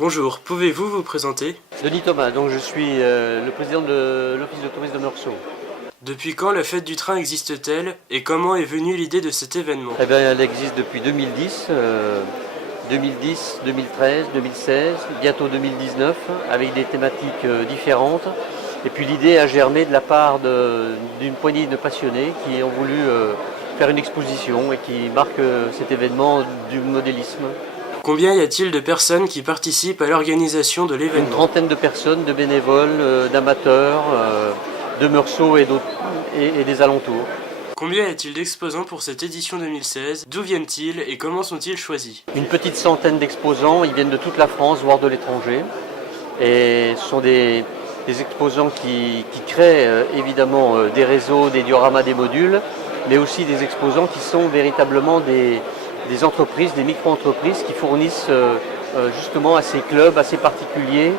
Bonjour, pouvez-vous vous présenter? Denis Thomas, donc je suis le président de l'Office de tourisme de Meursault. Depuis quand la fête du train existe-t-elle et comment est venue l'idée de cet événement? Eh bien, elle existe depuis 2010, 2010, 2013, 2016, bientôt 2019, avec des thématiques différentes. Et puis l'idée a germé de la part d'une poignée de passionnés qui ont voulu faire une exposition et qui marque cet événement du modélisme. Combien y a-t-il de personnes qui participent à l'organisation de Une l'événement? trentaine de personnes, de bénévoles, d'amateurs, de Meursault et des alentours. Combien y a-t-il d'exposants pour cette édition 2016? D'où viennent-ils et comment sont-ils choisis? Une petite centaine d'exposants, ils viennent de toute la France, voire de l'étranger. Et ce sont des exposants qui créent évidemment des réseaux, des dioramas, des modules, mais aussi des exposants qui sont véritablement des entreprises, des micro-entreprises qui fournissent justement à ces clubs, à ces particuliers,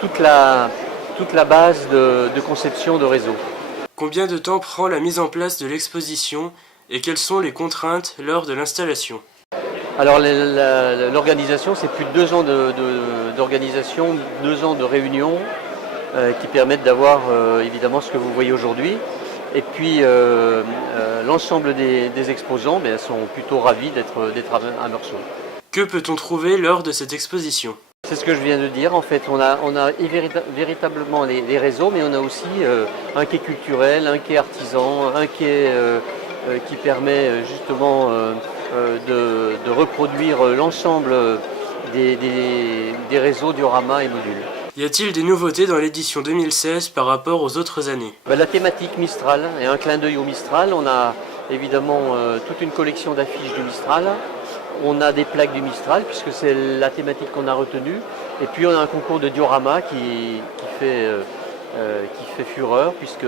toute la base de conception de réseau. Combien de temps prend la mise en place de l'exposition et quelles sont les contraintes lors de l'installation? Alors l'organisation, c'est plus de 2 ans d'organisation, 2 ans de réunion qui permettent d'avoir évidemment ce que vous voyez aujourd'hui. Et puis l'ensemble des exposants sont plutôt ravis d'être à Meursault. Que peut-on trouver lors de cette exposition? C'est ce que je viens de dire. En fait, on a véritablement les réseaux, mais on a aussi un quai culturel, un quai artisan, un quai qui permet justement de reproduire l'ensemble des réseaux dioramas et modules. Y a-t-il des nouveautés dans l'édition 2016 par rapport aux autres années? La thématique Mistral et un clin d'œil au Mistral. On a évidemment toute une collection d'affiches du Mistral. On a des plaques du Mistral puisque c'est la thématique qu'on a retenue. Et puis on a un concours de diorama qui fait fureur puisque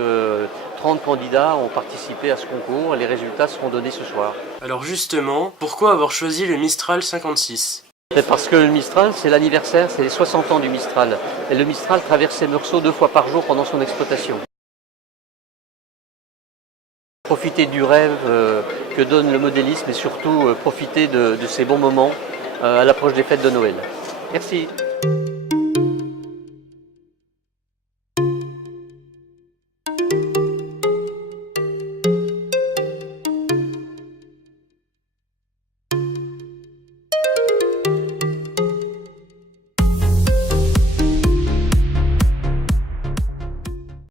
30 candidats ont participé à ce concours et les résultats seront donnés ce soir. Alors justement, pourquoi avoir choisi le Mistral 56? C'est parce que le Mistral, c'est l'anniversaire, c'est les 60 ans du Mistral. Et le Mistral traversait Meursault 2 fois par jour pendant son exploitation. Profiter du rêve que donne le modélisme et surtout profiter de ces bons moments à l'approche des fêtes de Noël. Merci.